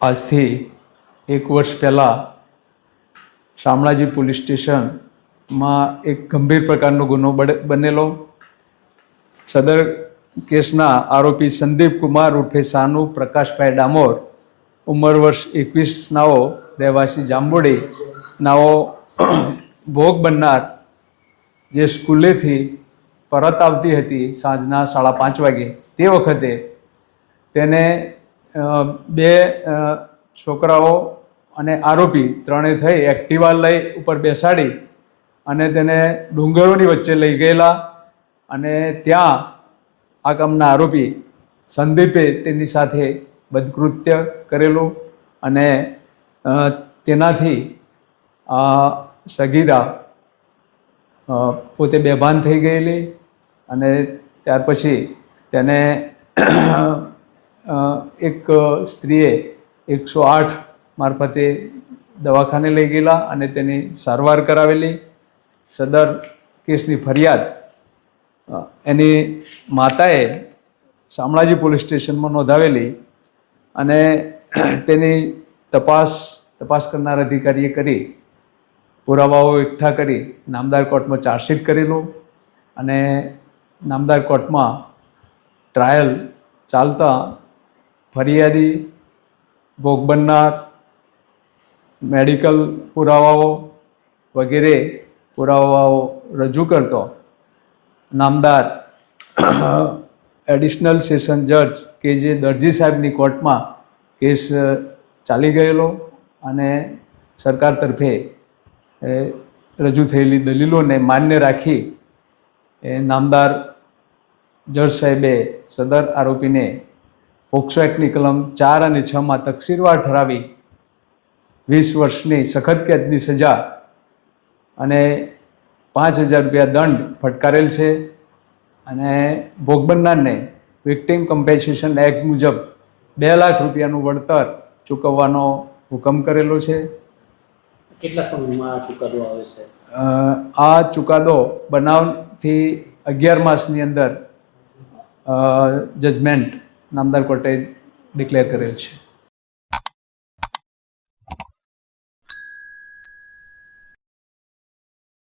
આજથી 1 વર્ષ પહેલાં શામળાજી પોલીસ સ્ટેશનમાં એક ગંભીર પ્રકારનો ગુનો બનેલો. સદર કેસના આરોપી સંદીપ કુમાર ઉર્ફે સાનુ પ્રકાશભાઈ ડામોર, ઉંમર વર્ષ 21 નાઓ, રહેવાસી જાંબુડી નાઓ, ભોગ બનનાર, જે સ્કૂલેથી પરત આવતી હતી સાંજના 5:30 વાગે, તે વખતે તેને બે છોકરાઓ અને આરોપી ત્રણે થઈ એક્ટિવા લઈ ઉપર બેસાડી અને તેને ડુંગરોની વચ્ચે લઈ ગયેલા. અને ત્યાં આ કામના આરોપી સંદીપે તેની સાથે બદકૃત્ય કરેલું અને તેનાથી સગીરા પોતે બેભાન થઈ ગયેલી. અને ત્યાર પછી તેને એક સ્ત્રીએ 108 મારફતે દવાખાને લઈ ગયેલા અને તેની સારવાર કરાવેલી. સદર કેસની ફરિયાદ એની માતાએ શામળાજી પોલીસ સ્ટેશનમાં નોંધાવેલી અને તેની તપાસ કરનાર અધિકારીએ કરી પુરાવાઓ એકઠા કરી નામદાર કોર્ટમાં ચાર્જશીટ કરેલું. અને નામદાર કોર્ટમાં ટ્રાયલ ચાલતા ફરિયાદી, ભોગ બનનાર, મેડિકલ પુરાવાઓ વગેરે પુરાવાઓ રજૂ કરતો નામદાર એડિશનલ સેશન જજ કે જે દરજી સાહેબની કોર્ટમાં કેસ ચાલી ગયેલો અને સરકાર તરફે રજૂ થયેલી દલીલોને માન્ય રાખી નામદાર જજ સાહેબે સદર આરોપીને પોક્સો એક્ટની કલમ 4 અને 6માં તકસીરવાર ઠરાવી 20 વર્ષની સખત કેદની સજા અને 5,000 રૂપિયા દંડ ફટકારેલ છે. અને ભોગ બનનારને વિક્ટિમ કમ્પેન્સેશન એક્ટ મુજબ 2 લાખ રૂપિયાનું વળતર ચૂકવવાનો હુકમ કરેલો છે. કેટલા સમયમાં ચુકાદો આવે છે? આ ચુકાદો બનાવથી 11 માસની અંદર જજમેન્ટ નામદાર કોર્ટે ડિક્લેર કરેલ છે.